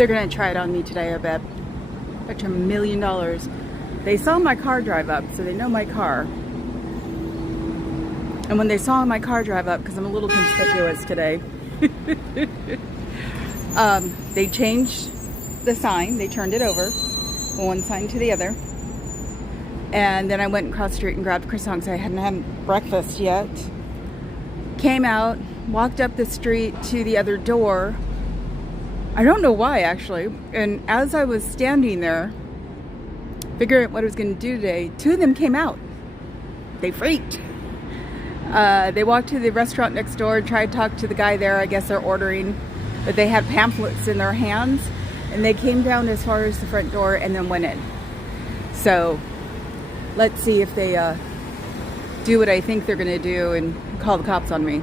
They're gonna try it on me today, I bet. Bet you $1 million. They saw my car drive up, so they know my car. And when they saw my car drive up, because I'm a little conspicuous today, they changed the sign. They turned it over from one sign to the other. And then I went across the street and grabbed croissants. I hadn't had breakfast yet. Came out, walked up the street to the other door. I don't know why, actually. And as I was standing there, figuring out what I was going to do today, two of them came out. They freaked. They walked to the restaurant next door, tried to talk to the guy there. I guess they're ordering, but they had pamphlets in their hands. And they came down as far as the front door and then went in. So let's see if they do what I think they're going to do and call the cops on me.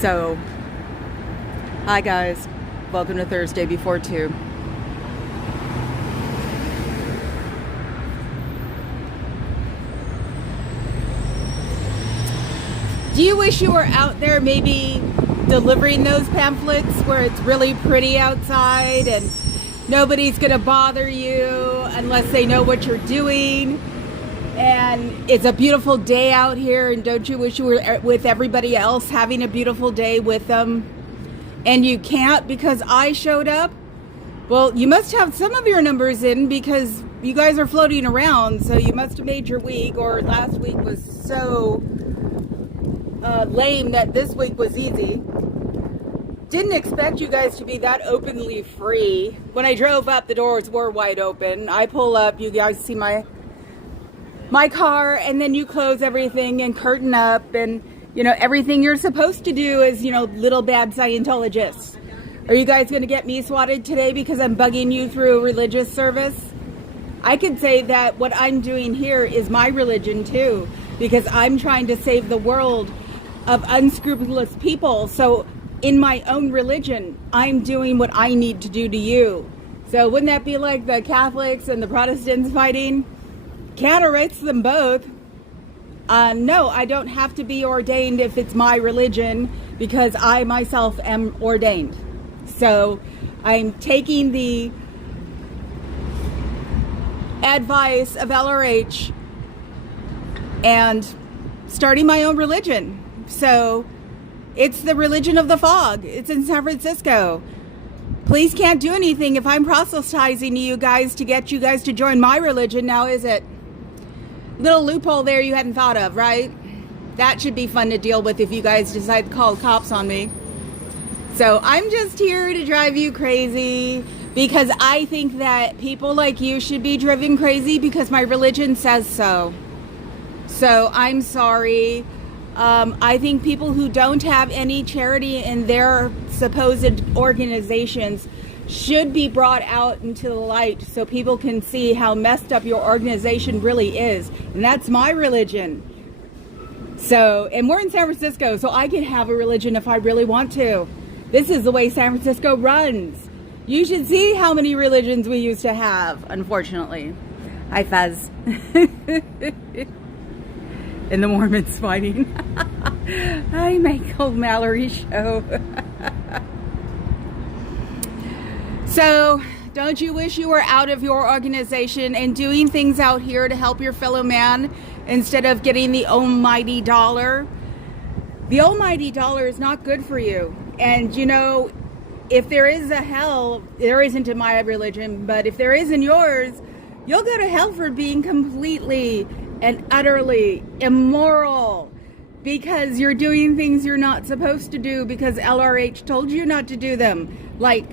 So, hi guys. Welcome to Thursday before 2. Do you wish you were out there maybe delivering those pamphlets where it's really pretty outside and nobody's gonna bother you unless they know what you're doing, and it's a beautiful day out here, and don't you wish you were with everybody else having a beautiful day with them, and you can't because I showed up? Well, you must have some of your numbers in because you guys are floating around, so you must have made your week, or last week was so lame that this week was easy. Didn't expect you guys to be that openly free. When I drove up, the doors were wide open. I pull up, you guys see my car, and then you close everything and curtain up, and you know, everything you're supposed to do as, you know, little bad Scientologists. Are you guys going to get me swatted today because I'm bugging you through a religious service? I could say that what I'm doing here is my religion too, because I'm trying to save the world of unscrupulous people. So in my own religion, I'm doing what I need to do to you. So wouldn't that be like the Catholics and the Protestants fighting? Can't erase them both. No, I don't have to be ordained if it's my religion, because I myself am ordained. So I'm taking the advice of LRH and starting my own religion. So it's the religion of the fog. It's in San Francisco. Police can't do anything if I'm proselytizing you guys to get you guys to join my religion, now is it? Little loophole there you hadn't thought of, right? That should be fun to deal with if you guys decide to call cops on me. So I'm just here to drive you crazy because I think that people like you should be driven crazy because my religion says so. So I'm sorry. I think people who don't have any charity in their supposed organizations should be brought out into the light so people can see how messed up your organization really is. And that's my religion. So, and we're in San Francisco, so I can have a religion if I really want to. This is the way San Francisco runs. You should see how many religions we used to have, unfortunately. Hi, Fez. And the Mormons fighting. Hi, Michael Mallory show. So, don't you wish you were out of your organization and doing things out here to help your fellow man instead of getting the almighty dollar? The almighty dollar is not good for you. And you know, if there is a hell, there isn't in my religion, but if there is in yours, you'll go to hell for being completely and utterly immoral because you're doing things you're not supposed to do because LRH told you not to do them. Like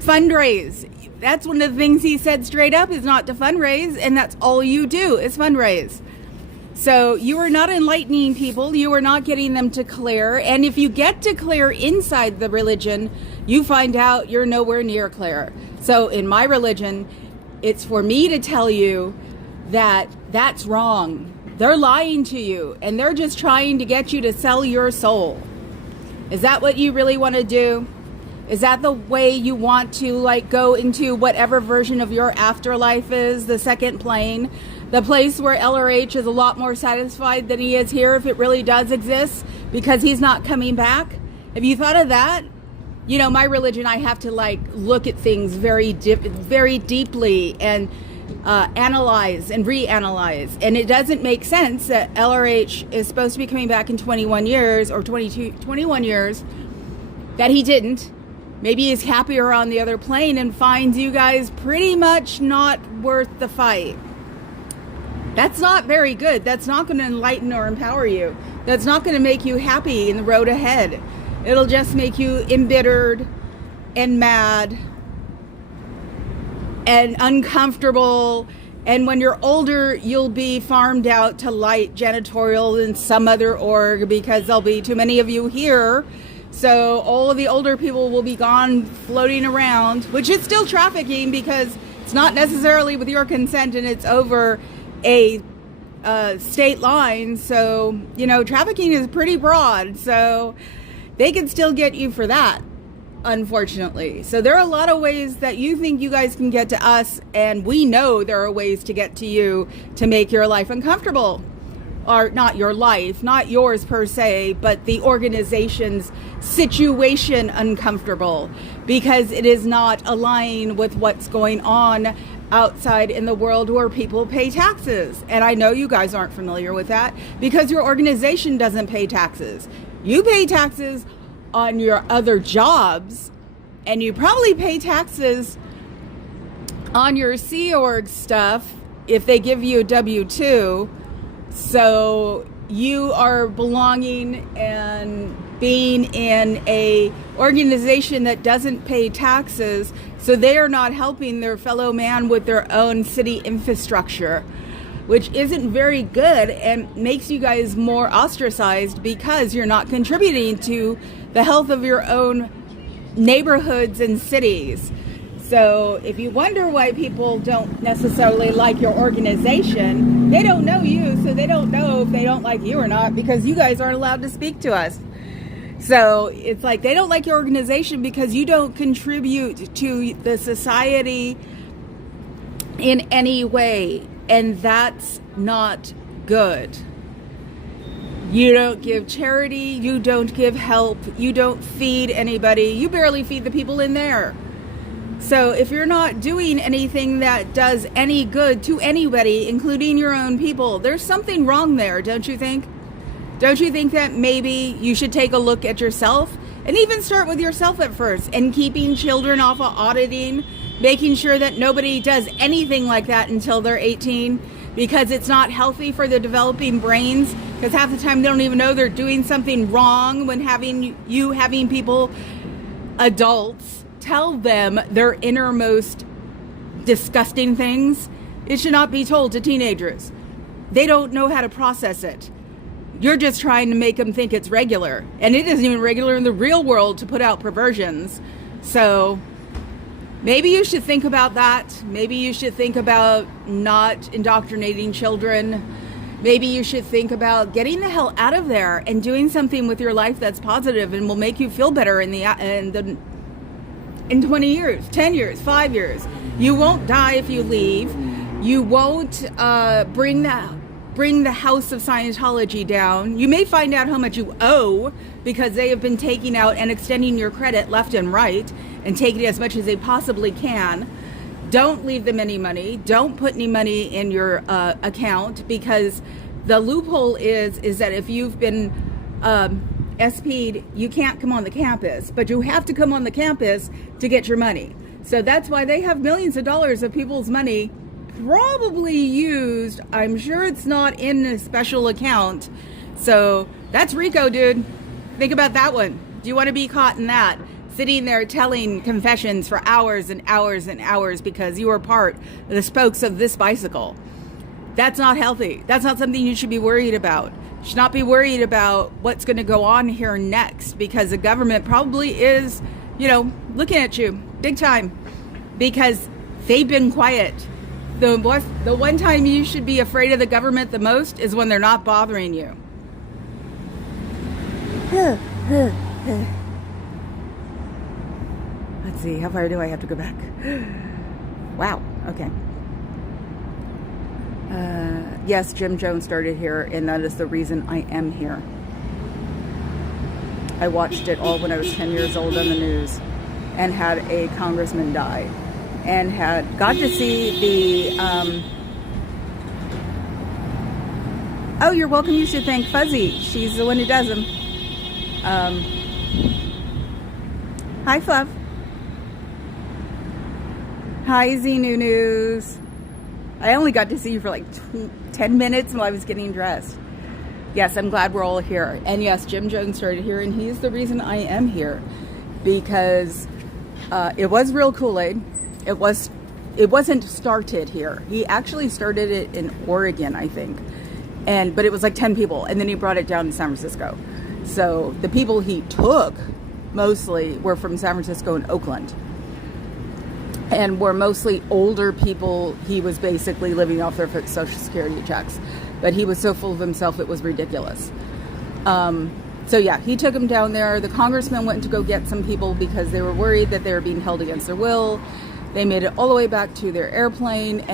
fundraise. That's one of the things he said straight up, is not to fundraise, and that's all you do is fundraise. So you are not enlightening people, you are not getting them to clear, and if you get to clear inside the religion, you find out you're nowhere near clear. So in my religion, it's for me to tell you that that's wrong. They're lying to you, and they're just trying to get you to sell your soul. Is that what you really want to do? Is that the way you want to like go into whatever version of your afterlife is, the second plane? The place where LRH is a lot more satisfied than he is here if it really does exist because he's not coming back? Have you thought of that? you know, my religion, I have to like look at things very deeply and analyze and reanalyze. And it doesn't make sense that LRH is supposed to be coming back in 21 years or 21 years, that he didn't. Maybe he's happier on the other plane and finds you guys pretty much not worth the fight. That's not very good. That's not going to enlighten or empower you. That's not going to make you happy in the road ahead. It'll just make you embittered and mad and uncomfortable. And when you're older, you'll be farmed out to light janitorial in some other org because there'll be too many of you here. So all of the older people will be gone floating around, which is still trafficking because it's not necessarily with your consent and it's over a state line. So, you know, trafficking is pretty broad. So they can still get you for that, unfortunately. So there are a lot of ways that you think you guys can get to us, and we know there are ways to get to you to make your life uncomfortable. Or not your life, not yours per se, but the organization's situation uncomfortable because it is not aligned with what's going on outside in the world where people pay taxes. And I know you guys aren't familiar with that because your organization doesn't pay taxes. You pay taxes on your other jobs, and you probably pay taxes on your Sea Org stuff if they give you a W-2. So you are belonging and being in a organization that doesn't pay taxes, so they are not helping their fellow man with their own city infrastructure, which isn't very good and makes you guys more ostracized because you're not contributing to the health of your own neighborhoods and cities. So if you wonder why people don't necessarily like your organization, they don't know you, so they don't know if they don't like you or not because you guys aren't allowed to speak to us. So it's like they don't like your organization because you don't contribute to the society in any way, and that's not good. You don't give charity, you don't give help, you don't feed anybody, you barely feed the people in there. So if you're not doing anything that does any good to anybody, including your own people, there's something wrong there, don't you think? Don't you think that maybe you should take a look at yourself and even start with yourself at first and keeping children off of auditing, making sure that nobody does anything like that until they're 18 because it's not healthy for the developing brains because half the time they don't even know they're doing something wrong when having people, adults, tell them their innermost disgusting things. It should not be told to teenagers. They don't know how to process it. You're just trying to make them think it's regular. And it isn't even regular in the real world to put out perversions. So maybe you should think about that. Maybe you should think about not indoctrinating children. Maybe you should think about getting the hell out of there and doing something with your life that's positive and will make you feel better in 20 years, 10 years, 5 years. You won't die if you leave. You won't bring the house of Scientology down. You may find out how much you owe because they have been taking out and extending your credit left and right and taking as much as they possibly can. Don't leave them any money. Don't put any money in your account because the loophole is that if you've been SP'd, you can't come on the campus, but you have to come on the campus to get your money. So that's why they have millions of dollars of people's money probably used. I'm sure it's not in a special account. So that's RICO, dude. Think about that one. Do you want to be caught in that? Sitting there telling confessions for hours and hours and hours because you are part of the spokes of this bicycle. That's not healthy. That's not something you should be worried about. You should not be worried about what's going to go on here next because the government probably is, looking at you big time because they've been quiet. The one time you should be afraid of the government the most is when they're not bothering you. Let's see, how far do I have to go back? Wow, okay. Yes, Jim Jones started here, and that is the reason I am here. I watched it all when I was 10 years old on the news, and had a congressman die, and got to see the, oh, you're welcome. You should thank Fuzzy. She's the one who does them. Hi, Fluff. Hi, Zenu News. I only got to see you for like 10 minutes while I was getting dressed. Yes, I'm glad we're all here. And yes, Jim Jones started here, and he's the reason I am here, because it was real Kool-Aid. It wasn't started here. He actually started it in Oregon, I think. But it was like 10 people, and then he brought it down to San Francisco. So the people he took mostly were from San Francisco and Oakland, and were mostly older people. He was basically living off their Social Security checks, but he was so full of himself it was ridiculous. So yeah, he took them down there. The congressman went to go get some people because they were worried that they were being held against their will. They made it all the way back to their airplane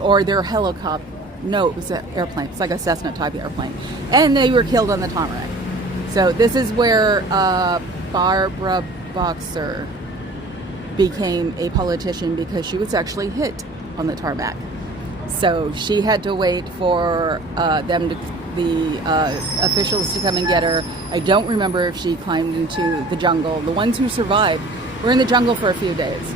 or their helicopter. No, it was an airplane. It's like a Cessna type airplane. And they were killed on the tarmac. So this is where Barbara Boxer became a politician, because she was actually hit on the tarmac. So she had to wait for the officials to come and get her. I don't remember if she climbed into the jungle. The ones who survived were in the jungle for a few days.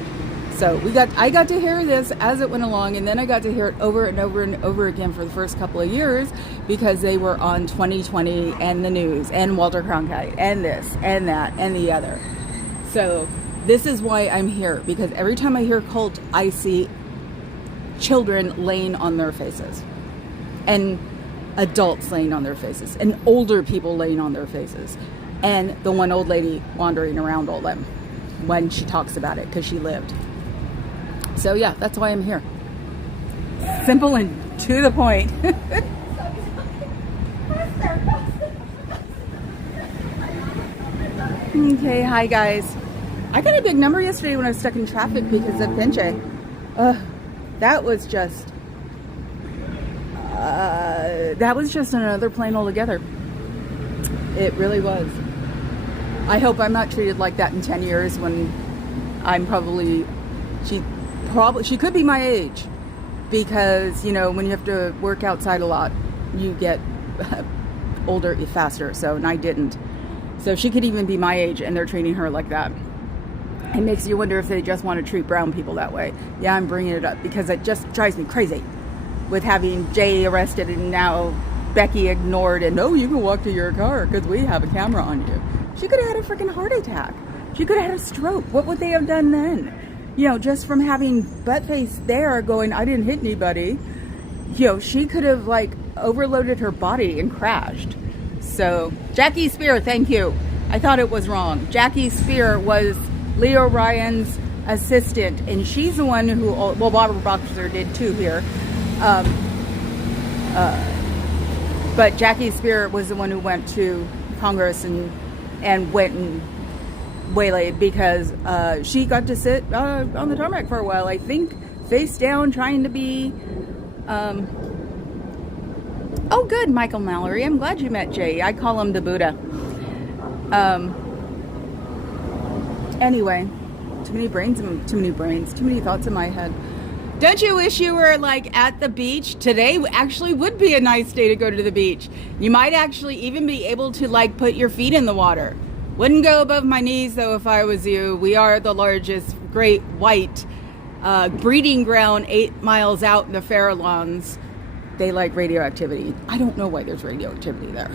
So I got to hear this as it went along, and then I got to hear it over and over and over again for the first couple of years, because they were on 2020 and the news and Walter Cronkite and this and that and the other. So this is why I'm here, because every time I hear cult, I see children laying on their faces, and adults laying on their faces, and older people laying on their faces, and the one old lady wandering around all them when she talks about it, because she lived. So yeah, that's why I'm here. Simple and to the point. Okay, hi guys. I got a big number yesterday when I was stuck in traffic because of Pinche. That was just another plane altogether. It really was. I hope I'm not treated like that in 10 years when I'm she could be my age, because, you know, when you have to work outside a lot, you get older faster. And I didn't. So she could even be my age, and they're treating her like that. It makes you wonder if they just want to treat brown people that way. Yeah, I'm bringing it up because it just drives me crazy with having Jay arrested and now Becky ignored, and no, you can walk to your car because we have a camera on you. She could have had a freaking heart attack. She could have had a stroke. What would they have done then? You know, just from having butt face there going, I didn't hit anybody. You know, she could have like overloaded her body and crashed. So Jackie Spear, thank you. I thought it was wrong. Jackie Spear was Leo Ryan's assistant, and she's the one who, well, Barbara Boxer did too here. But Jackie Spear was the one who went to Congress and went and waylaid, because she got to sit on the tarmac for a while, I think, face down, trying to be oh good, Michael Mallory, I'm glad you met Jay. I call him the Buddha. Anyway, too many thoughts in my head. Don't you wish you were like at the beach? Today actually would be a nice day to go to the beach. You might actually even be able to like put your feet in the water. Wouldn't go above my knees though if I was you. We are the largest great white breeding ground 8 miles out in the Farallones. They like radioactivity. I don't know why there's radioactivity there.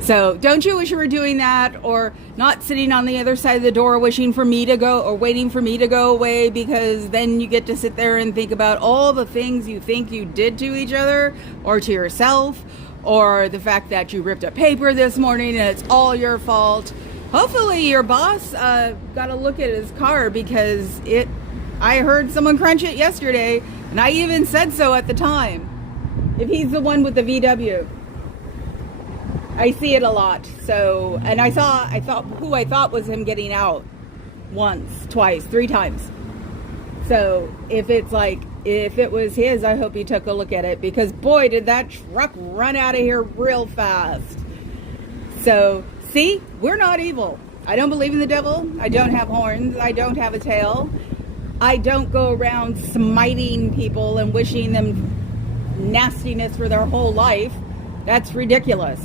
So don't you wish you were doing that, or not sitting on the other side of the door wishing for me to go, or waiting for me to go away, because then you get to sit there and think about all the things you think you did to each other or to yourself, or the fact that you ripped a paper this morning and it's all your fault. Hopefully your boss got a look at his car, because I heard someone crunch it yesterday, and I even said so at the time. If he's the one with the VW. I see it a lot. So, and I thought who I thought was him getting out once, twice, 3 times. So if it was his, I hope he took a look at it, because boy, did that truck run out of here real fast. So See, we're not evil. I don't believe in the devil. I don't have horns. I don't have a tail. I don't go around smiting people and wishing them nastiness for their whole life. That's ridiculous.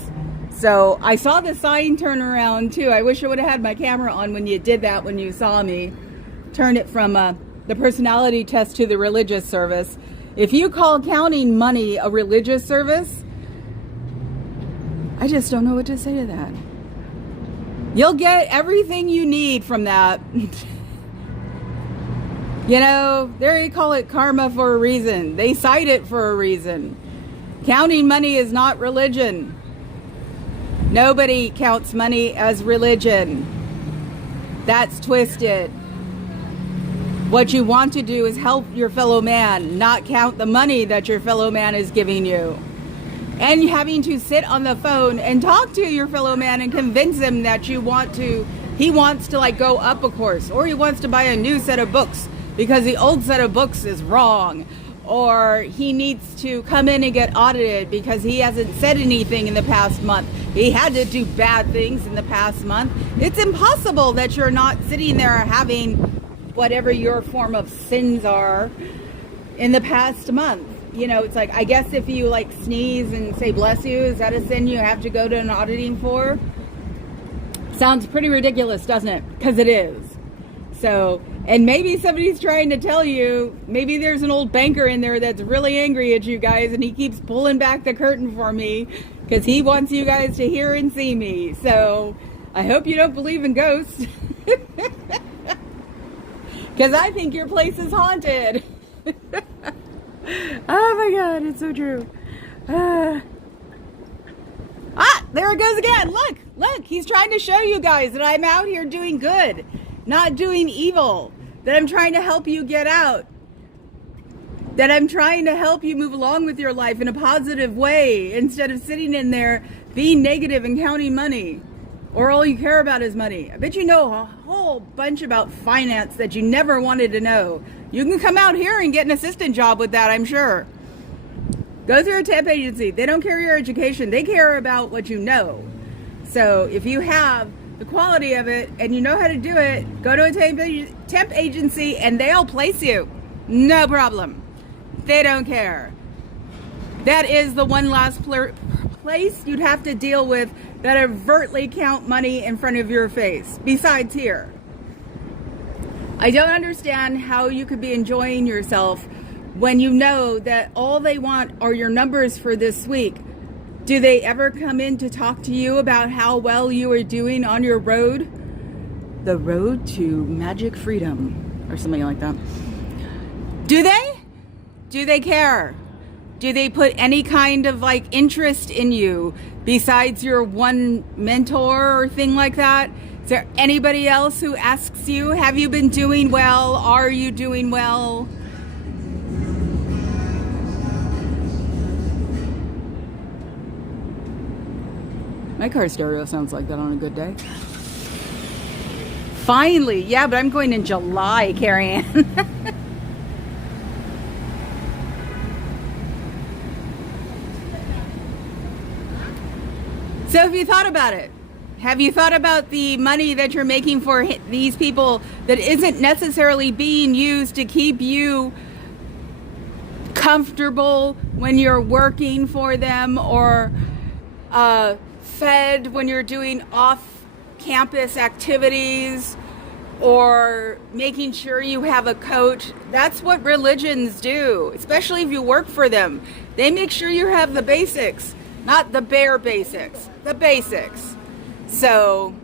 So I saw the sign turn around too. I wish I would have had my camera on when you did that, when you saw me. Turn it from the personality test to the religious service. If you call counting money a religious service, I just don't know what to say to that. You'll get everything you need from that. You know, they call it karma for a reason. They cite it for a reason. Counting money is not religion. Nobody counts money as religion. That's twisted. What you want to do is help your fellow man, not count the money that your fellow man is giving you. And having to sit on the phone and talk to your fellow man and convince him that he wants to like go up a course, or he wants to buy a new set of books because the old set of books is wrong, or he needs to come in and get audited because he hasn't said anything in the past month. He had to do bad things in the past month. It's impossible that you're not sitting there having whatever your form of sins are in the past month. You know, it's like, I guess if you like sneeze and say bless you, is that a sin you have to go to an auditing for? Sounds pretty ridiculous, doesn't it? Because it is. So, and maybe somebody's trying to tell you, maybe there's an old banker in there that's really angry at you guys and he keeps pulling back the curtain for me because he wants you guys to hear and see me. So I hope you don't believe in ghosts. Because I think your place is haunted. Oh my God, it's so true. There it goes again. Look, he's trying to show you guys that I'm out here doing good, not doing evil, that I'm trying to help you get out, that I'm trying to help you move along with your life in a positive way instead of sitting in there being negative and counting money, or all you care about is money. I bet you know a whole bunch about finance that you never wanted to know. You can come out here and get an assistant job with that, I'm sure. Go through a temp agency. They don't care your education. They care about what you know. So if you have the quality of it and you know how to do it, go to a temp agency and they'll place you. No problem. They don't care. That is the one last place you'd have to deal with that overtly count money in front of your face, besides here. I don't understand how you could be enjoying yourself when you know that all they want are your numbers for this week. Do they ever come in to talk to you about how well you are doing on your road? The road to magic freedom, or something like that. Do they? Do they care? Do they put any kind of like interest in you besides your one mentor or thing like that? Is there anybody else who asks you, have you been doing well? Are you doing well? My car stereo sounds like that on a good day. Finally, yeah, but I'm going in July, Carrie Ann. So have you thought about it? Have you thought about the money that you're making for these people that isn't necessarily being used to keep you comfortable when you're working for them, or fed when you're doing off-campus activities, or making sure you have a coach? That's what religions do, especially if you work for them. They make sure you have the basics, not the bare basics, the basics. So,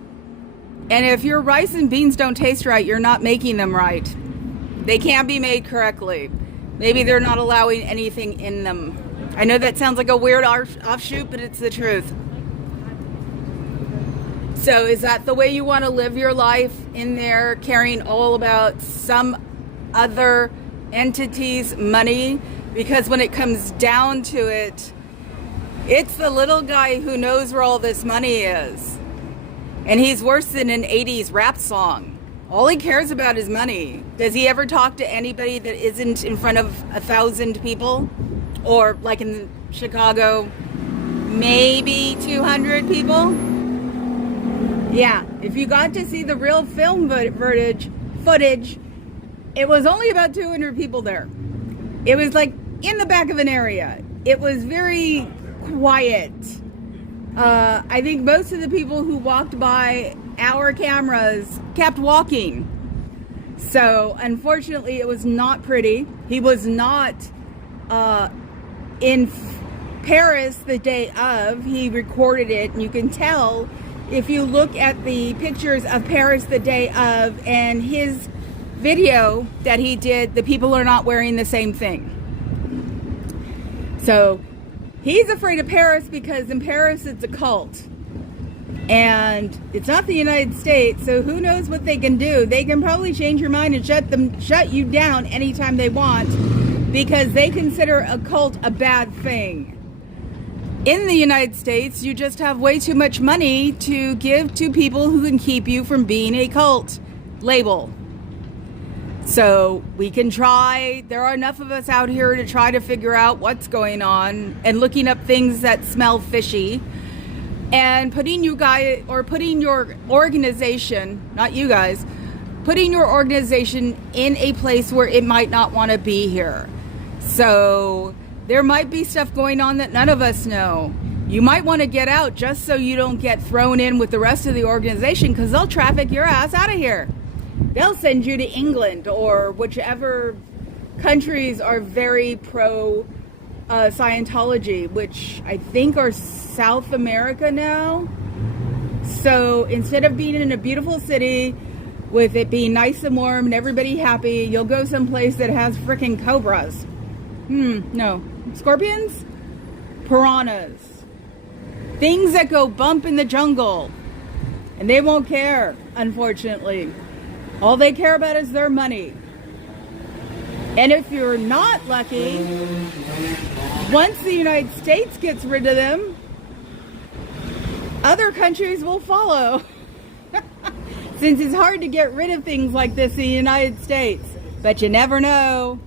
and if your rice and beans don't taste right, you're not making them right. They can't be made correctly. Maybe they're not allowing anything in them. I know that sounds like a weird offshoot, but it's the truth. So is that the way you want to live your life, in there caring all about some other entity's money? Because when it comes down to it, it's the little guy who knows where all this money is. And he's worse than an 80s rap song. All he cares about is money. Does he ever talk to anybody that isn't in front of 1,000 people? Or like in Chicago, maybe 200 people? Yeah, if you got to see the real film footage, it was only about 200 people there. It was like in the back of an area. It was very quiet. I think most of the people who walked by our cameras kept walking. So unfortunately, it was not pretty. He was not in Paris the day of. He recorded it, and you can tell if you look at the pictures of Paris the day of and his video that he did, the people are not wearing the same thing. So he's afraid of Paris because in Paris it's a cult. And it's not the United States, so who knows what they can do. They can probably change your mind and shut you down anytime they want, because they consider a cult a bad thing. In the United States, you just have way too much money to give to people who can keep you from being a cult label. So we can try. There are enough of us out here to try to figure out what's going on and looking up things that smell fishy and putting you guys, or putting your organization, not you guys, putting your organization in a place where it might not want to be here. So there might be stuff going on that none of us know. You might want to get out just so you don't get thrown in with the rest of the organization, because they'll traffic your ass out of here. They'll send you to England or whichever countries are very pro Scientology, which I think are South America now. So instead of being in a beautiful city with it being nice and warm and everybody happy, you'll go someplace that has freaking cobras. No. Scorpions? Piranhas. Things that go bump in the jungle. And they won't care, unfortunately. All they care about is their money. And if you're not lucky, once the United States gets rid of them, other countries will follow. Since it's hard to get rid of things like this in the United States. But you never know.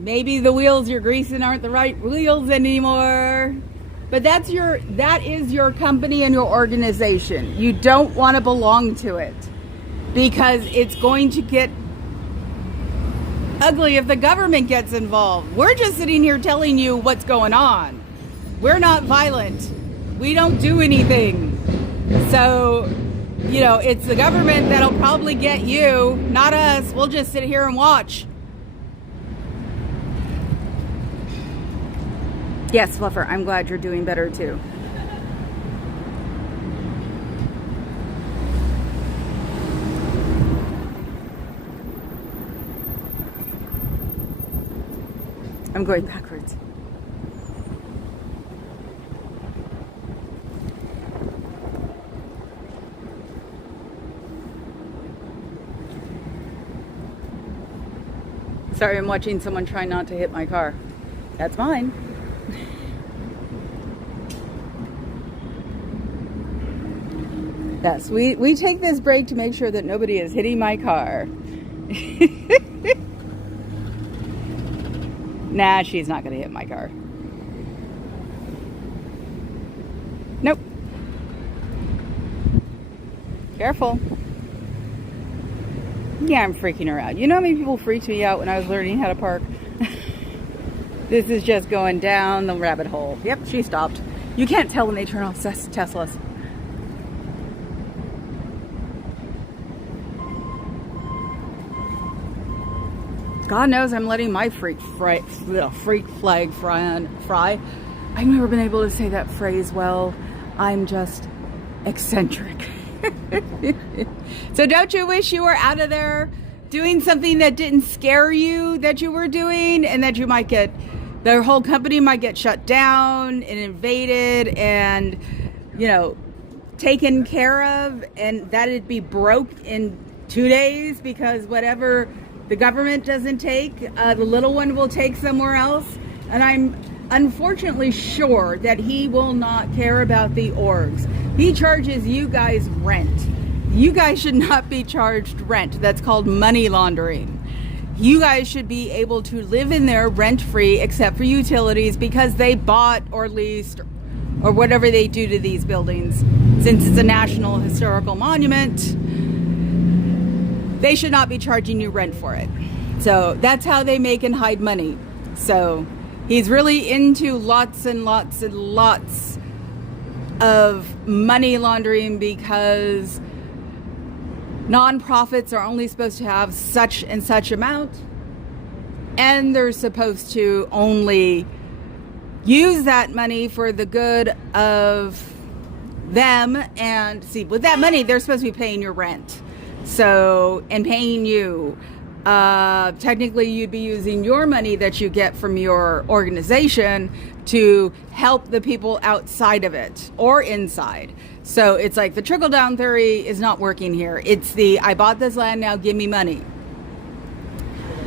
Maybe the wheels you're greasing aren't the right wheels anymore. But that is your company and your organization. You don't want to belong to it, because it's going to get ugly if the government gets involved. We're just sitting here telling you what's going on. We're not violent. We don't do anything. So, it's the government that'll probably get you, not us. We'll just sit here and watch. Yes, Fluffer, I'm glad you're doing better too. I'm going backwards. Sorry, I'm watching someone try not to hit my car. That's mine. Yes, we take this break to make sure that nobody is hitting my car. Nah, she's not going to hit my car. Nope. Careful. Yeah, I'm freaking her out. You know how many people freaked me out when I was learning how to park? This is just going down the rabbit hole. Yep, she stopped. You can't tell when they turn off Teslas. God knows I'm letting my freak flag fry. I've never been able to say that phrase well. I'm just eccentric. So don't you wish you were out of there doing something that didn't scare you that you were doing, and that you might get, the whole company might get shut down and invaded and, taken care of, and that it'd be broke in 2 days because whatever the government doesn't take, the little one will take somewhere else. And I'm unfortunately sure that he will not care about the orgs. He charges you guys rent. You guys should not be charged rent. That's called money laundering. You guys should be able to live in there rent-free except for utilities, because they bought or leased or whatever they do to these buildings. Since it's a national historical monument, they should not be charging you rent for it. So that's how they make and hide money. So he's really into lots and lots and lots of money laundering, because nonprofits are only supposed to have such and such amount, and they're supposed to only use that money for the good of them. And see, with that money, they're supposed to be paying your rent. So, and paying you. Technically, you'd be using your money that you get from your organization to help the people outside of it or inside. So it's like the trickle-down theory is not working here. It's the, I bought this land, now give me money.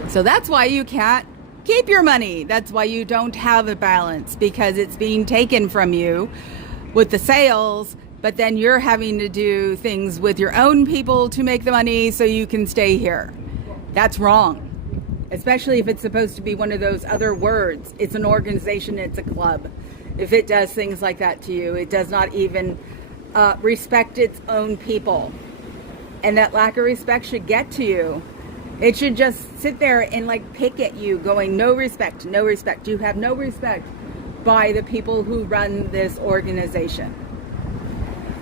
So that's why you can't keep your money. That's why you don't have a balance, because it's being taken from you with the sales, but then you're having to do things with your own people to make the money so you can stay here. That's wrong. Especially if it's supposed to be one of those other words. It's an organization, it's a club. If it does things like that to you, it does not even respect its own people. And that lack of respect should get to you. It should just sit there and like pick at you, going, no respect, no respect. You have no respect by the people who run this organization.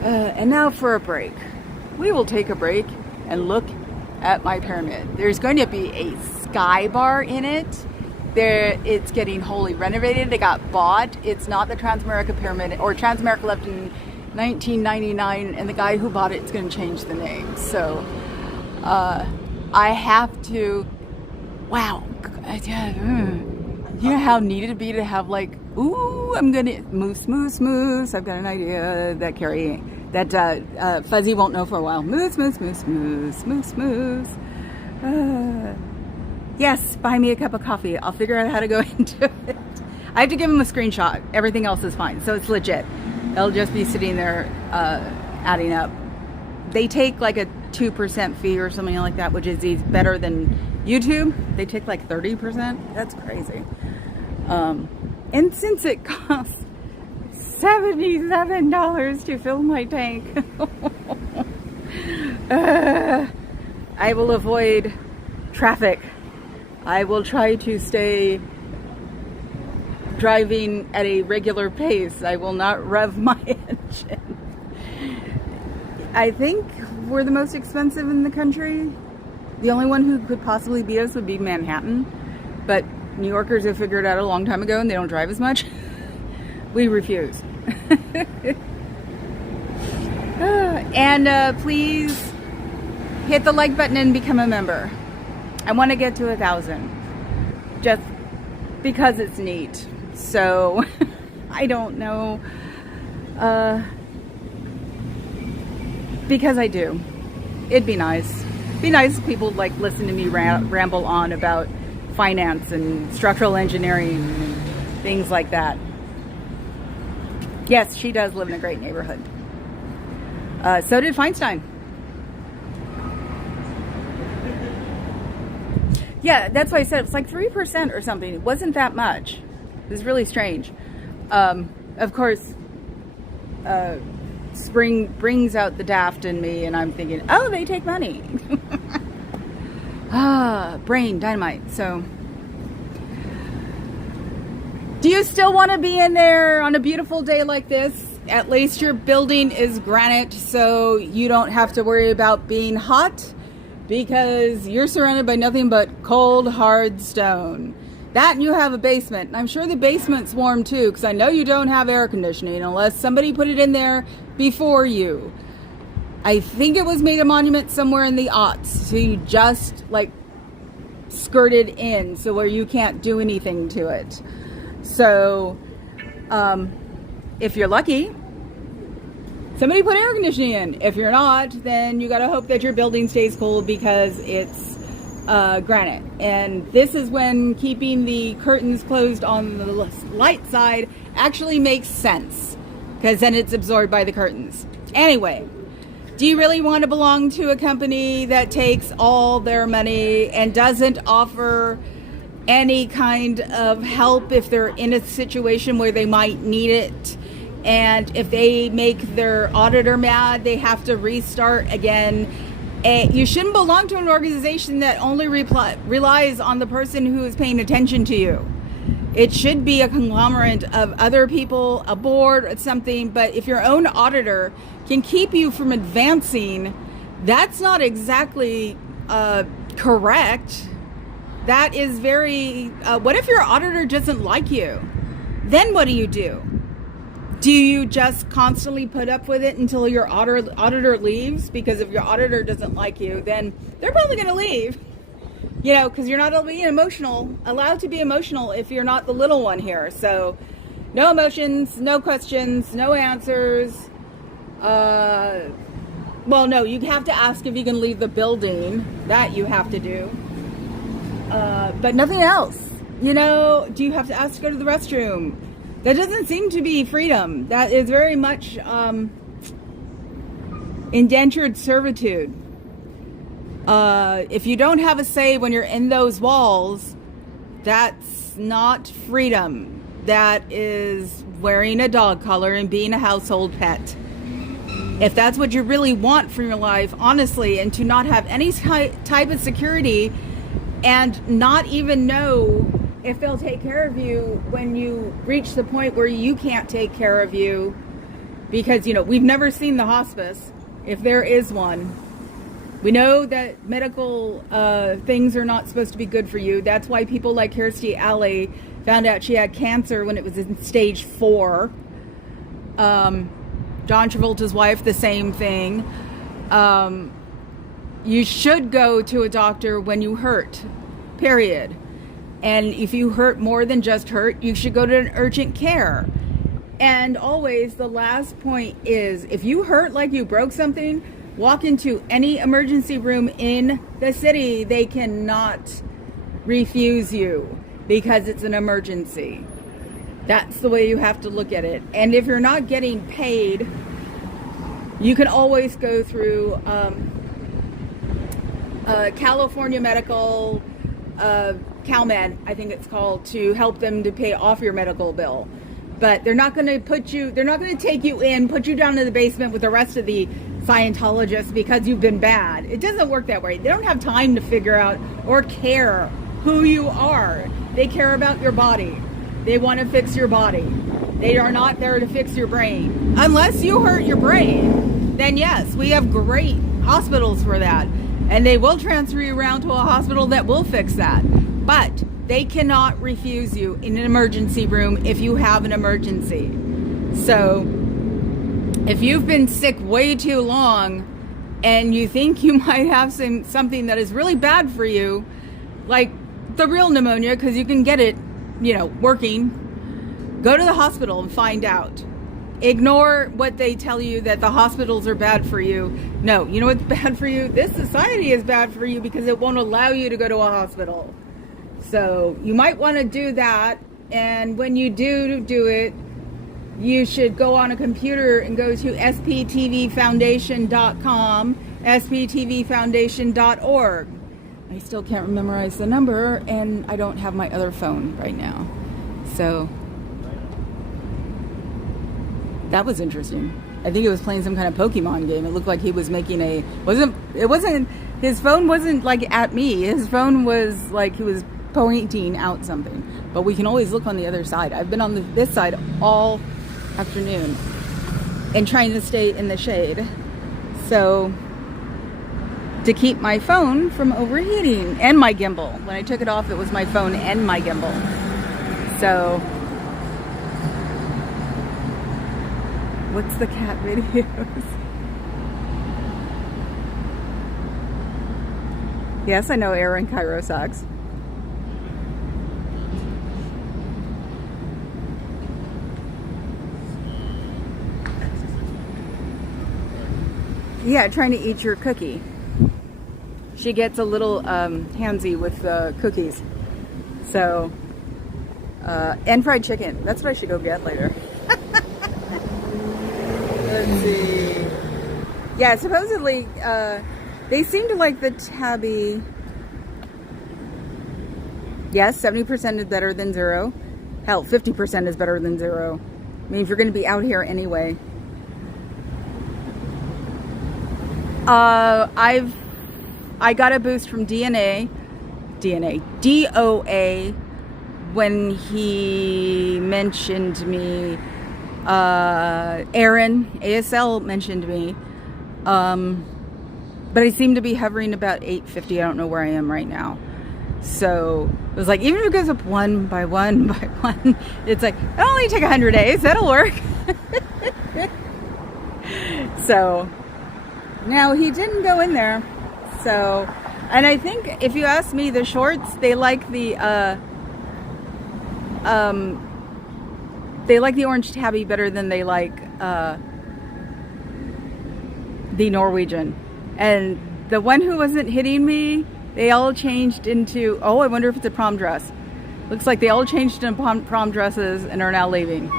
And now for a break. We will take a break and look at my pyramid. There's going to be a sky bar in it. It's getting wholly renovated. It got bought. It's not the Transamerica Pyramid, or Transamerica left in 1999, and the guy who bought it is going to change the name. So I have to, wow. You know how neat it'd be to have like, ooh, I'm gonna moose. I've got an idea that Fuzzy won't know for a while. Moose. Yes, buy me a cup of coffee. I'll figure out how to go into it. I have to give him a screenshot. Everything else is fine, so it's legit. It'll just be sitting there adding up. They take like a 2% fee or something like that, which is better than YouTube. They take like 30%. That's crazy. And since it costs $77 to fill my tank, I will avoid traffic. I will try to stay driving at a regular pace. I will not rev my engine. I think we're the most expensive in the country. The only one who could possibly beat us would be Manhattan. But New Yorkers have figured out a long time ago, and they don't drive as much. We refuse. And please hit the like button and become a member. I want to get to 1,000, just because it's neat. So I don't know, because I do. It'd be nice. It'd be nice if people like listen to me ramble on about finance and structural engineering and things like that. Yes, she does live in a great neighborhood. So did Feinstein. Yeah, that's why I said it was like 3% or something. It wasn't that much. It was really strange. Of course, spring brings out the daft in me, and I'm thinking, oh, they take money. Brain dynamite. So, do you still want to be in there on a beautiful day like this? At least your building is granite, so you don't have to worry about being hot, because you're surrounded by nothing but cold, hard stone. That, and you have a basement. And I'm sure the basement's warm too, because I know you don't have air conditioning unless somebody put it in there before you. I think it was made a monument somewhere in the aughts, so you just like skirted in, so where you can't do anything to it. So if you're lucky, somebody put air conditioning in. If you're not, then you gotta hope that your building stays cool, because it's granite. And this is when keeping the curtains closed on the light side actually makes sense, because then it's absorbed by the curtains. Anyway, do you really want to belong to a company that takes all their money and doesn't offer any kind of help if they're in a situation where they might need it, And if they make their auditor mad, they have to restart again. And you shouldn't belong to an organization that only relies on the person who is paying attention to you. It should be a conglomerate of other people, a board or something. But if your own auditor can keep you from advancing, that's not exactly correct. That is very, what if your auditor doesn't like you? Then what do? Do you just constantly put up with it until your auditor leaves? Because if your auditor doesn't like you, then they're probably going to leave. You know, because you're not allowed to be emotional if you're not the little one here. So no emotions, no questions, no answers. Well, no, you have to ask if you can leave the building. That you have to do. But nothing else. You know, do you have to ask to go to the restroom? That doesn't seem to be freedom. That is very much indentured servitude. If you don't have a say when you're in those walls, that's not freedom. That is wearing a dog collar and being a household pet. If that's what you really want from your life, honestly, and to not have any type of security and not even know if they'll take care of you when you reach the point where you can't take care of you, because, you know, we've never seen the hospice, if there is one. We know that medical things are not supposed to be good for you. That's why people like Kirstie Alley found out she had cancer when it was in stage 4. John Travolta's wife, the same thing. You should go to a doctor when you hurt, period. And if you hurt more than just hurt, you should go to an urgent care. And always, the last point is, if you hurt like you broke something, walk into any emergency room in the city. They cannot refuse you because it's an emergency. That's the way you have to look at it. And if you're not getting paid, you can always go through California Medical, CalMed, I think it's called, to help them to pay off your medical bill. But they're not going to take you in, put you down in the basement with the rest of the Scientologists because you've been bad. It doesn't work that way. They don't have time to figure out or care who you are. They care about your body. They want to fix your body. They are not there to fix your brain. Unless you hurt your brain, then yes, we have great hospitals for that. And they will transfer you around to a hospital that will fix that. But they cannot refuse you in an emergency room if you have an emergency. So if you've been sick way too long and you think you might have something that is really bad for you, like the real pneumonia, because you can get it, you know, working, go to the hospital and find out. Ignore what they tell you that the hospitals are bad for you. No, you know what's bad for you? This society is bad for you because it won't allow you to go to a hospital. So you might want to do that. And when you do it, you should go on a computer and go to sptvfoundation.com, sptvfoundation.org. I still can't memorize the number, and I don't have my other phone right now. So that was interesting. I think he was playing some kind of Pokemon game. It looked like he was making his phone wasn't like at me. His phone was like he was pointing out something. But we can always look on the other side. I've been on this side all afternoon and trying to stay in the shade. So to keep my phone from overheating, and my gimbal. When I took it off, it was my phone and my gimbal. So what's the cat videos? Yes, I know Aaron Cairo sucks. Yeah, trying to eat your cookie. She gets a little handsy with cookies. So, and fried chicken. That's what I should go get later. Let's see. Yeah, supposedly, they seem to like the tabby. Yes, 70% is better than 0. Hell, 50% is better than 0. I mean, if you're going to be out here anyway. I got a boost from DOA, when he mentioned me. Aaron, ASL mentioned me. But I seem to be hovering about 850. I don't know where I am right now. So it was like, even if it goes up one by one by one, it's like, it'll only take 100 days. That'll work. So now he didn't go in there. So, and I think if you ask me, the shorts, they like the orange tabby better than they like the Norwegian. And the one who wasn't hitting me, they all changed into, oh, I wonder if it's a prom dress. Looks like they all changed into prom dresses and are now leaving.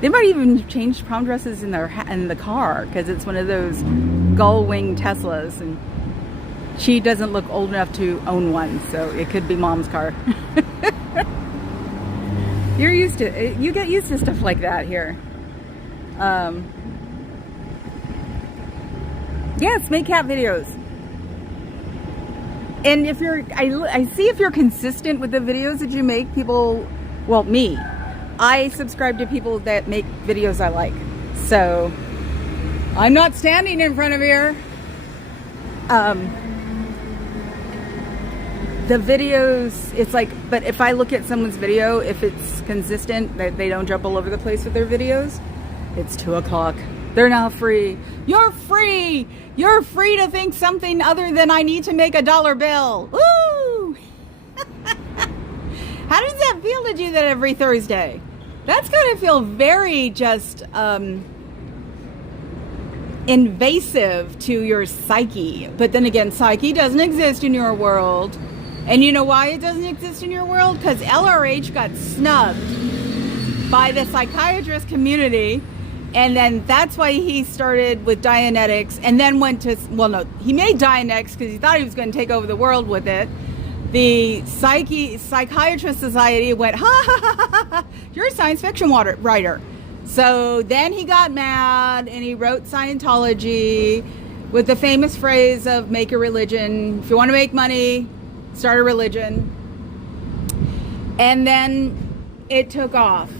They might even change prom dresses in the car, because it's one of those gull wing Teslas, and she doesn't look old enough to own one, so it could be mom's car. You get used to stuff like that here. Yes, make cat videos. And if I see if you're consistent with the videos that you make, people, well, me, I subscribe to people that make videos I like. So I'm not standing in front of here. The videos, it's like, but if I look at someone's video, if it's consistent, that they don't jump all over the place with their videos, it's 2 o'clock. They're now free. You're free. You're free to think something other than I need to make a dollar bill. Woo! How does that feel to do that every Thursday? That's gotta feel very just invasive to your psyche. But then again, psyche doesn't exist in your world. And you know why it doesn't exist in your world? Because LRH got snubbed by the psychiatrist community. And then that's why he started with Dianetics, and then went to, well, no, he made Dianetics because he thought he was going to take over the world with it. The Psychiatrist Society went, ha ha ha ha ha, you're a science fiction writer. So then he got mad and he wrote Scientology with the famous phrase of make a religion. If you want to make money, start a religion. And then it took off.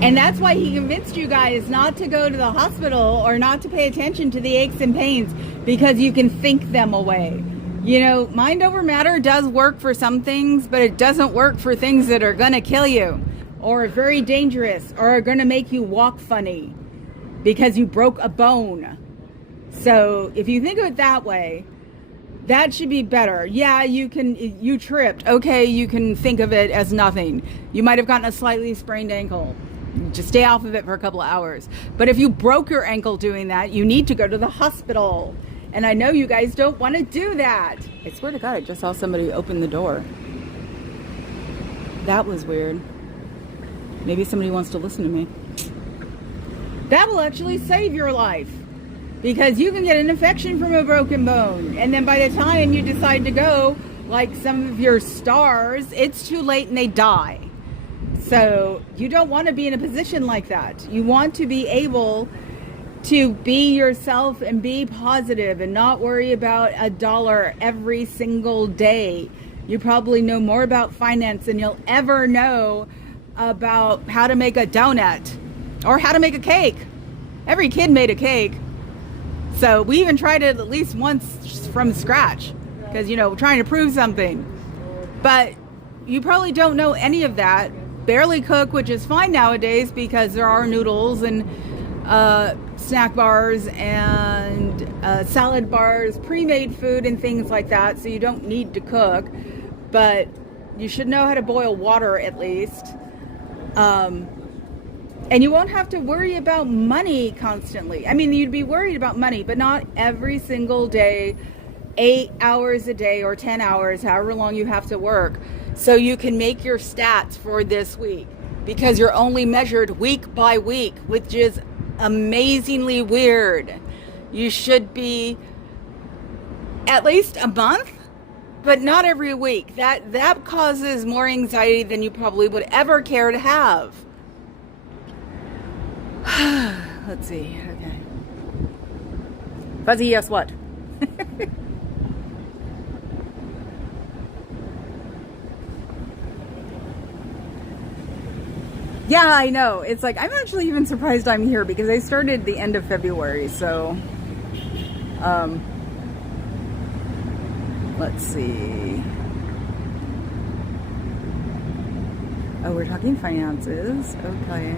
And that's why he convinced you guys not to go to the hospital or not to pay attention to the aches and pains, because you can think them away. You know, mind over matter does work for some things, but it doesn't work for things that are going to kill you or are very dangerous or are going to make you walk funny because you broke a bone. So if you think of it that way, that should be better. Yeah, you tripped. Okay, you can think of it as nothing. You might have gotten a slightly sprained ankle. Just stay off of it for a couple of hours. But if you broke your ankle doing that, you need to go to the hospital. And I know you guys don't want to do that. I swear to God, I just saw somebody open the door. That was weird. Maybe somebody wants to listen to me. That will actually save your life, because you can get an infection from a broken bone. And then by the time you decide to go, like some of your stars, it's too late and they die. So you don't want to be in a position like that. You want to be able to be yourself and be positive and not worry about a dollar every single day. You probably know more about finance than you'll ever know about how to make a donut or how to make a cake. Every kid made a cake. So we even tried it at least once from scratch because, you know, trying to prove something. But you probably don't know any of that. Barely cook, which is fine nowadays because there are noodles and snack bars and salad bars, pre-made food and things like that, so you don't need to cook, but you should know how to boil water at least. And you won't have to worry about money constantly. I mean, you'd be worried about money, but not every single day, 8 hours a day or 10 hours, however long you have to work, so you can make your stats for this week, because you're only measured week by week, which is amazingly weird. You should be at least a month, but not every week. That causes more anxiety than you probably would ever care to have. Let's see. Okay. Fuzzy, yes, what? Yeah, I know. It's like, I'm actually even surprised I'm here because I started the end of February, so let's see. Oh, we're talking finances. Okay.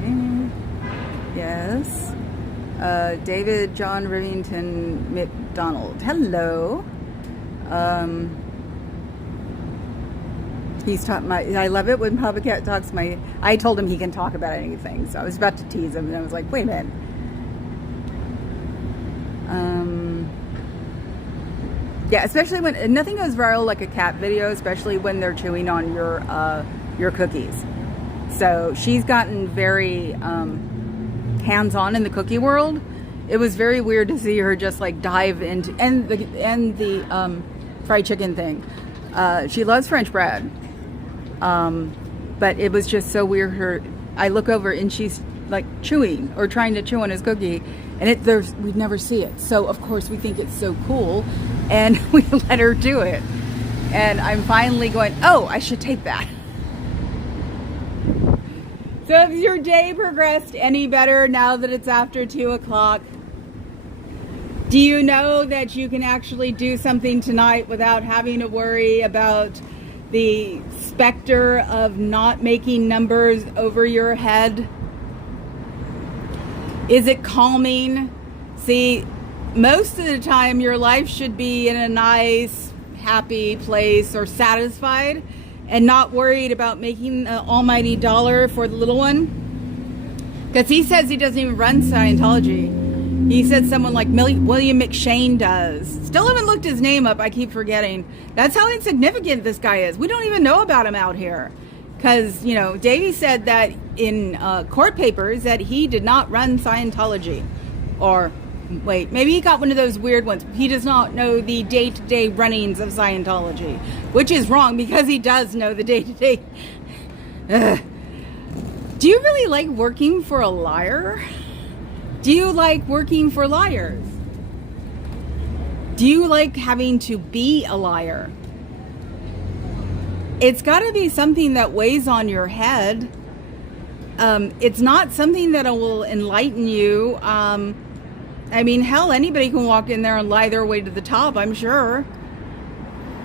Yes. David John Rivington McDonald. Hello. He's taught I love it when Papa Cat talks. I told him he can talk about anything, so I was about to tease him, and I was like, wait a minute. Yeah, especially when nothing goes viral like a cat video, especially when they're chewing on your cookies. So she's gotten very hands-on in the cookie world. It was very weird to see her just like dive into and the fried chicken thing. She loves French bread, but it was just so weird. I look over and she's like chewing or trying to chew on his cookie, and we'd never see it. So of course we think it's so cool, and we let her do it. And I'm finally going, oh, I should take that. So has your day progressed any better now that it's after 2 o'clock? Do you know that you can actually do something tonight without having to worry about the specter of not making numbers over your head? Is it calming? See, most of the time your life should be in a nice, happy place or satisfied and not worried about making the almighty dollar for the little one. Because he says he doesn't even run Scientology. He said someone like William McShane does. Still haven't looked his name up. I keep forgetting. That's how insignificant this guy is. We don't even know about him out here. Because, you know, Davey said that in court papers that he did not run Scientology. Or, wait, maybe he got one of those weird ones. He does not know the day-to-day runnings of Scientology. Which is wrong because he does know the day-to-day. Do you really like working for a liar? Do you like working for liars? Do you like having to be a liar? It's got to be something that weighs on your head. It's not something that will enlighten you. I mean, hell, anybody can walk in there and lie their way to the top, I'm sure.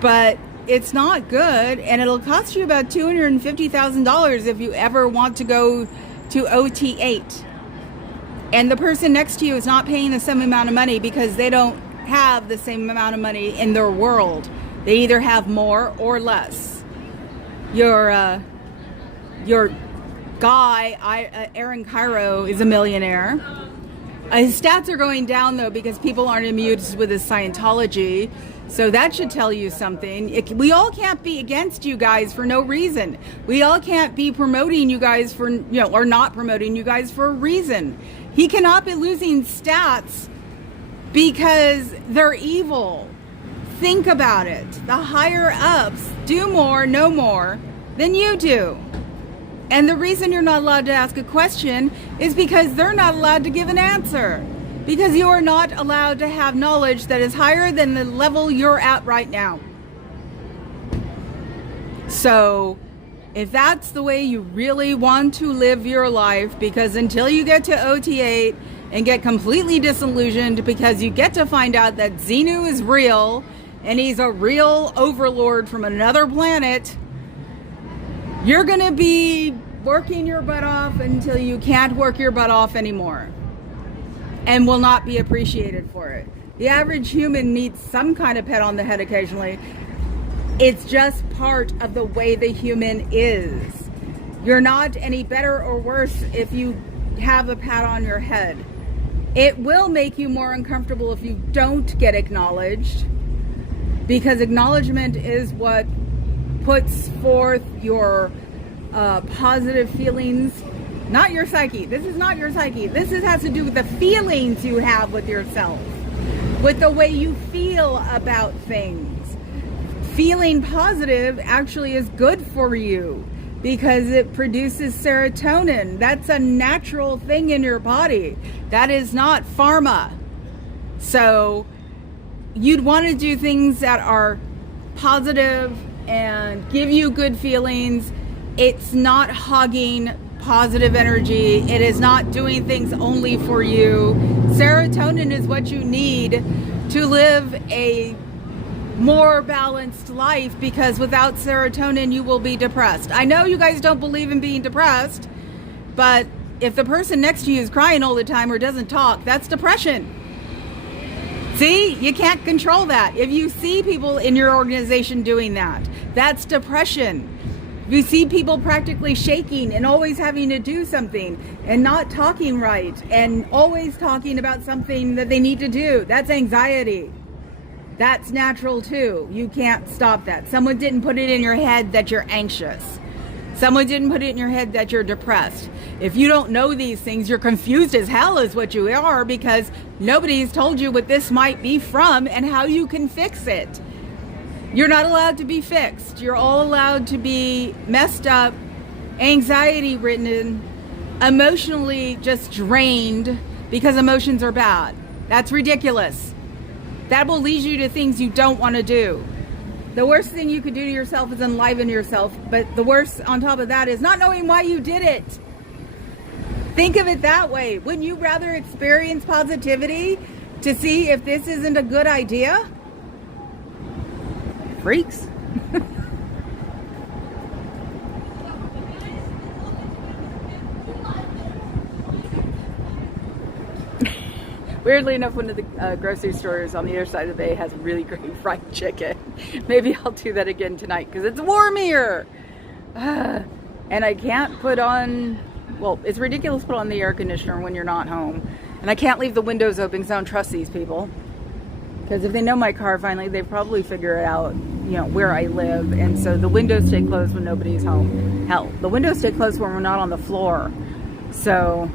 But it's not good, and it'll cost you about $250,000 if you ever want to go to OT8. And the person next to you is not paying the same amount of money because they don't have the same amount of money in their world. They either have more or less. Your guy, Aaron Cairo, is a millionaire. His stats are going down, though, because people aren't amused with his Scientology. So that should tell you something. We all can't be against you guys for no reason. We all can't be promoting you guys for, or not promoting you guys for a reason. He cannot be losing stats because they're evil. Think about it. The higher ups do more, know more than you do. And the reason you're not allowed to ask a question is because they're not allowed to give an answer. Because you are not allowed to have knowledge that is higher than the level you're at right now. So, if that's the way you really want to live your life, because until you get to OT8 and get completely disillusioned because you get to find out that Xenu is real and he's a real overlord from another planet, you're going to be working your butt off until you can't work your butt off anymore. And will not be appreciated for it. The average human needs some kind of pat on the head occasionally. It's just part of the way the human is. You're not any better or worse if you have a pat on your head. It will make you more uncomfortable if you don't get acknowledged, because acknowledgement is what puts forth your positive feelings. Not your psyche. This is not your psyche. This has to do with the feelings you have with yourself, with the way you feel about things. Feeling positive actually is good for you. because it produces serotonin. That's a natural thing in your body. That is not pharma. So you'd want to do things that are positive and give you good feelings. It's not hogging positive energy. It is not doing things only for you. Serotonin is what you need to live a more balanced life, because without serotonin you will be depressed. I know you guys don't believe in being depressed, but if the person next to you is crying all the time or doesn't talk, that's depression. See, you can't control that. If you see people in your organization doing that, that's depression. If you see people practically shaking and always having to do something and not talking right and always talking about something that they need to do, that's anxiety. That's natural too. You can't stop that. Someone didn't put it in your head that you're anxious. Someone didn't put it in your head that you're depressed. If you don't know these things, you're confused as hell is what you are, because nobody's told you what this might be from and how you can fix it. You're not allowed to be fixed. You're all allowed to be messed up, anxiety ridden, emotionally just drained because emotions are bad. That's ridiculous. That will lead you to things you don't want to do. The worst thing you could do to yourself is enliven yourself. But the worst on top of that is not knowing why you did it. Think of it that way. Wouldn't you rather experience positivity to see if this isn't a good idea? Freaks. Weirdly enough, one of the grocery stores on the other side of the bay has really great fried chicken. Maybe I'll do that again tonight because it's warm here. And I can't put on, well, it's ridiculous to put on the air conditioner when you're not home. And I can't leave the windows open because I don't trust these people. Because if they know my car finally, they probably figure out, you know, where I live. And so the windows stay closed when nobody's home. Hell, the windows stay closed when we're not on the floor. So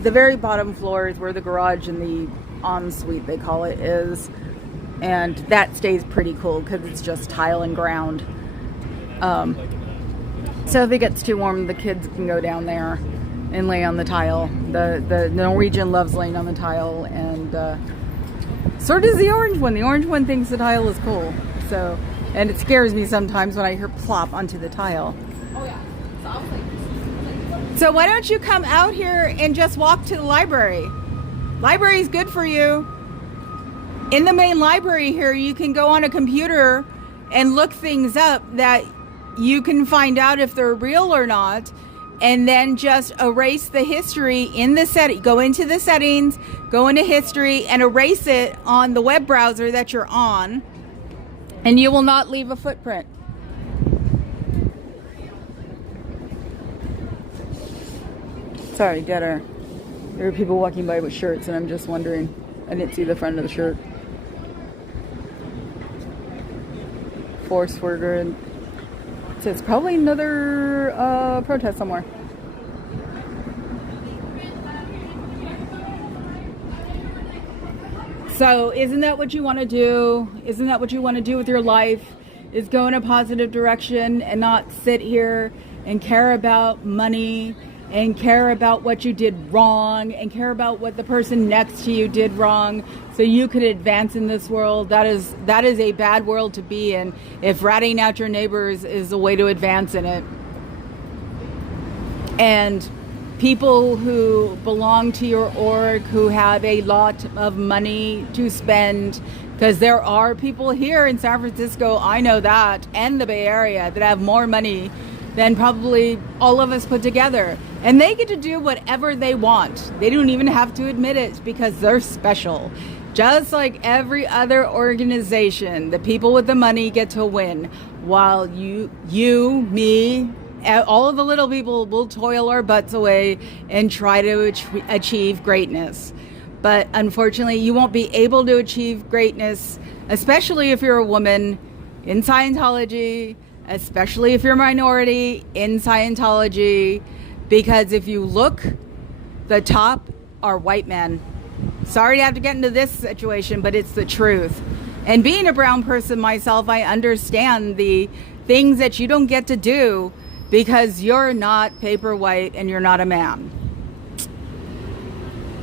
the very bottom floor is where the garage and the ensuite, they call it, is. And that stays pretty cool because it's just tile and ground. So if it gets too warm, the kids can go down there and lay on the tile. The Norwegian loves laying on the tile, and so does the orange one. The orange one thinks the tile is cool. So, and it scares me sometimes when I hear plop onto the tile. Oh yeah. So why don't you come out here and just walk to the library? Library is good for you. In the main library here, you can go on a computer and look things up that you can find out if they're real or not, and then just erase the history in the setting. Go into the settings, go into history, and erase it on the web browser that you're on, and you will not leave a footprint. Sorry, dead air. There were people walking by with shirts, and I'm just wondering. I didn't see the front of the shirt. Force worker, and so it's probably another protest somewhere. So isn't that what you want to do? Isn't that what you want to do with your life? Is go in a positive direction and not sit here and care about money and care about what you did wrong and care about what the person next to you did wrong so you could advance in this world. That is a bad world to be in if ratting out your neighbors is a way to advance in it. And people who belong to your org who have a lot of money to spend, because there are people here in San Francisco, I know that, and the Bay Area, that have more money than probably all of us put together. And they get to do whatever they want. They don't even have to admit it because they're special. Just like every other organization, the people with the money get to win, while you, me, all of the little people will toil our butts away and try to achieve greatness. But unfortunately, you won't be able to achieve greatness, especially if you're a woman in Scientology, especially if you're a minority in Scientology, because if you look, the top are white men. Sorry to have to get into this situation, but it's the truth. And being a brown person myself, I understand the things that you don't get to do because you're not paper white and you're not a man.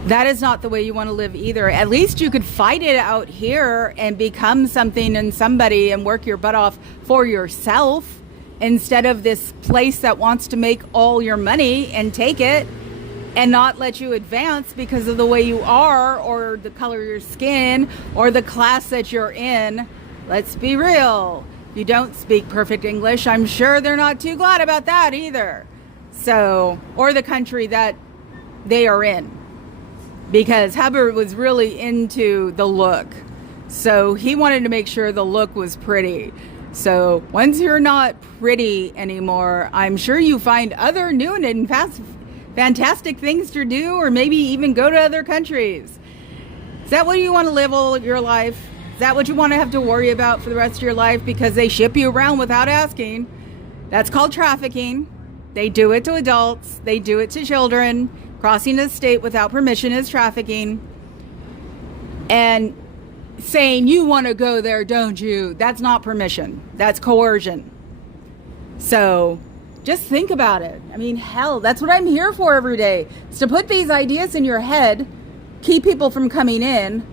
That is not the way you want to live either. At least you could fight it out here and become something and somebody and work your butt off for yourself, instead of this place that wants to make all your money and take it and not let you advance because of the way you are, or the color of your skin, or the class that you're in. Let's be real. If you don't speak perfect English, I'm sure they're not too glad about that either. So, or the country that they are in. Because Hubbard was really into the look. So he wanted to make sure the look was pretty. So once you're not pretty anymore, I'm sure you find other new and fantastic things to do, or maybe even go to other countries. Is that what you want to live all of your life? Is that what you want to have to worry about for the rest of your life because they ship you around without asking? That's called trafficking. They do it to adults. They do it to children. Crossing the state without permission is trafficking. And saying you want to go there, don't you? That's not permission. That's coercion. So just think about it. I mean, hell, that's what I'm here for every day. Is to put these ideas in your head, keep people from coming in.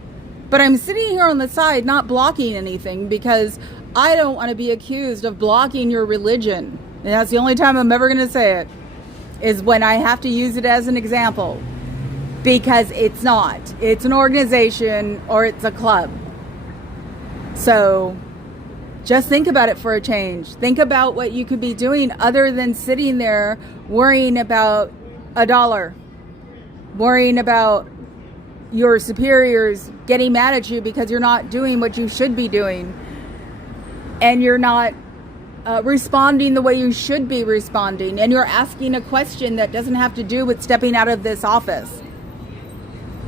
But I'm sitting here on the side not blocking anything because I don't want to be accused of blocking your religion. And that's the only time I'm ever going to say it, is when I have to use it as an example, because it's not. It's an organization or it's a club. So just think about it for a change. Think about what you could be doing other than sitting there worrying about a dollar, worrying about your superiors getting mad at you because you're not doing what you should be doing, and you're not responding the way you should be responding, and you're asking a question that doesn't have to do with stepping out of this office.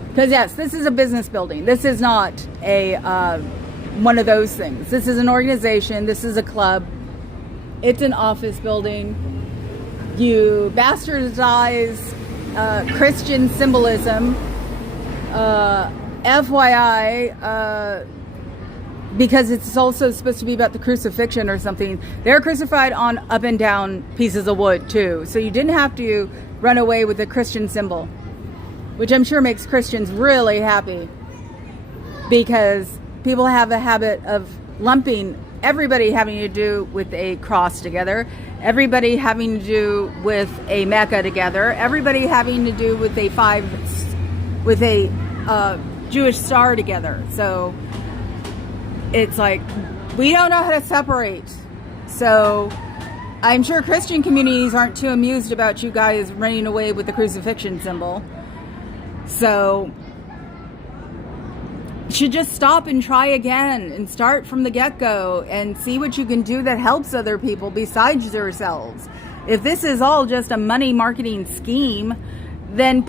Because yes, this is a business building. This is not a one of those things. This is an organization. This is a club. It's an office building. You bastardize Christian symbolism. FYI, because it's also supposed to be about the crucifixion or something. They're crucified on up and down pieces of wood too. So you didn't have to run away with a Christian symbol, which I'm sure makes Christians really happy, because people have a habit of lumping everybody having to do with a cross together, everybody having to do with a Mecca together, everybody having to do with a Jewish star together. So it's like, we don't know how to separate. So I'm sure Christian communities aren't too amused about you guys running away with the crucifixion symbol. So you should just stop and try again and start from the get-go and see what you can do that helps other people besides yourselves. If this is all just a money marketing scheme, then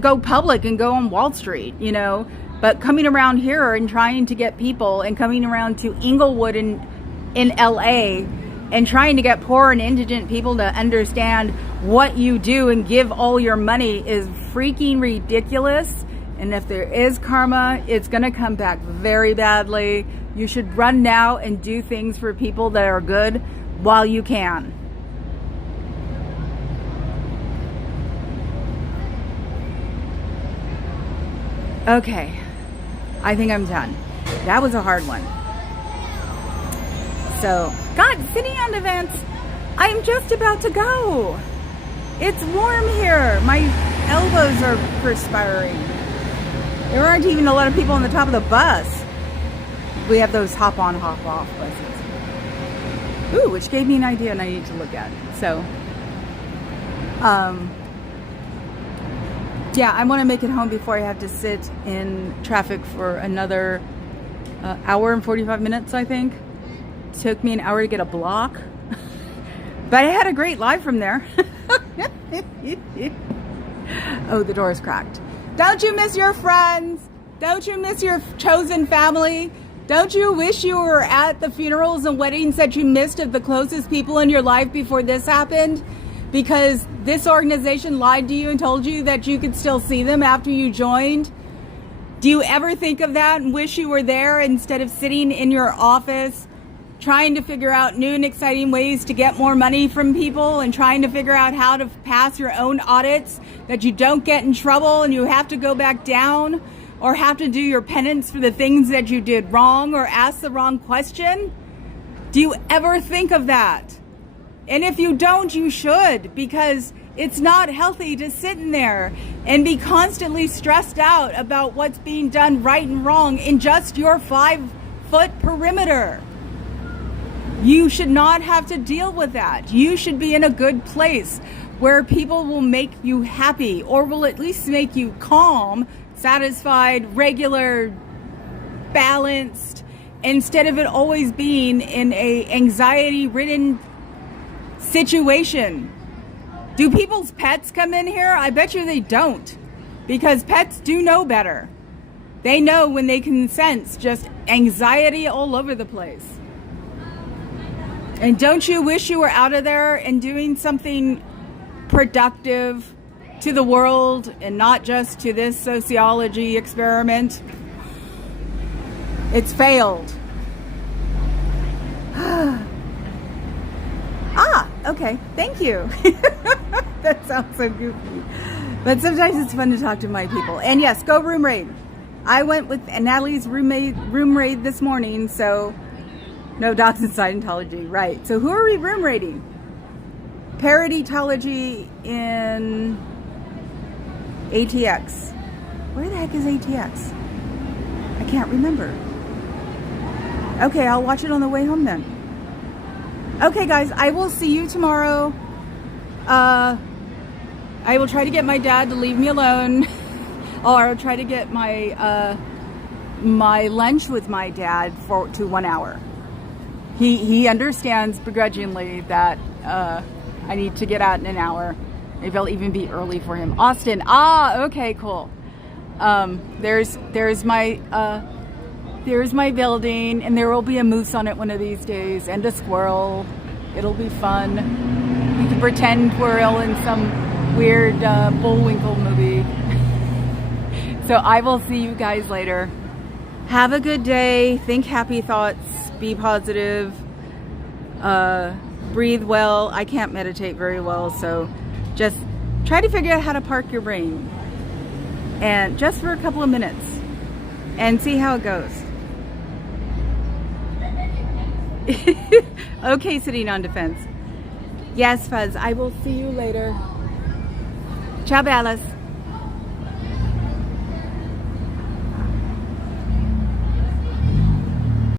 go public and go on Wall Street, you know. But coming around here and trying to get people, and coming around to Inglewood in LA and trying to get poor and indigent people to understand what you do and give all your money is freaking ridiculous. And if there is karma, it's going to come back very badly. You should run now and do things for people that are good while you can. Okay, I think I'm done. That was a hard one. So, God, sitting on events, I'm just about to go. It's warm here. My elbows are perspiring. There aren't even a lot of people on the top of the bus. We have those hop on, hop off buses. Ooh, which gave me an idea and I need to look at. So, yeah, I want to make it home before I have to sit in traffic for another hour and 45 minutes, I think. It took me an hour to get a block. But I had a great live from there. Oh, the door is cracked. Don't you miss your friends? Don't you miss your chosen family? Don't you wish you were at the funerals and weddings that you missed of the closest people in your life before this happened? Because this organization lied to you and told you that you could still see them after you joined? Do you ever think of that and wish you were there instead of sitting in your office trying to figure out new and exciting ways to get more money from people and trying to figure out how to pass your own audits that you don't get in trouble and you have to go back down or have to do your penance for the things that you did wrong or ask the wrong question? Do you ever think of that? And if you don't, you should, because it's not healthy to sit in there and be constantly stressed out about what's being done right and wrong in just your 5-foot perimeter. You should not have to deal with that. You should be in a good place where people will make you happy or will at least make you calm, satisfied, regular, balanced, instead of it always being in a anxiety-ridden situation. Do people's pets come in here? I bet you they don't, because pets do know better. They know when they can sense just anxiety all over the place. And don't you wish you were out of there and doing something productive to the world and not just to this sociology experiment? It's failed. Okay, thank you. That sounds so goofy. But sometimes it's fun to talk to my people. And yes, go room raid. I went with Natalie's room raid this morning, so no dogs in Scientology, right. So who are we room raiding? Parodytology in ATX. Where the heck is ATX? I can't remember. Okay, I'll watch it on the way home then. Okay, guys, I will see you tomorrow. I will try to get my dad to leave me alone. Or I'll try to get my my lunch with my dad to 1 hour. He understands begrudgingly that I need to get out in an hour. Maybe I'll even be early for him. Austin. Okay, cool. There's my building, and there will be a moose on it one of these days, and a squirrel. It'll be fun. We can pretend we're all in some weird Bullwinkle movie. So I will see you guys later. Have a good day. Think happy thoughts. Be positive. Breathe well. I can't meditate very well, so just try to figure out how to park your brain. And just for a couple of minutes. And see how it goes. Okay, sitting on defense. Yes, Fuzz, I will see you later. Ciao, Alice.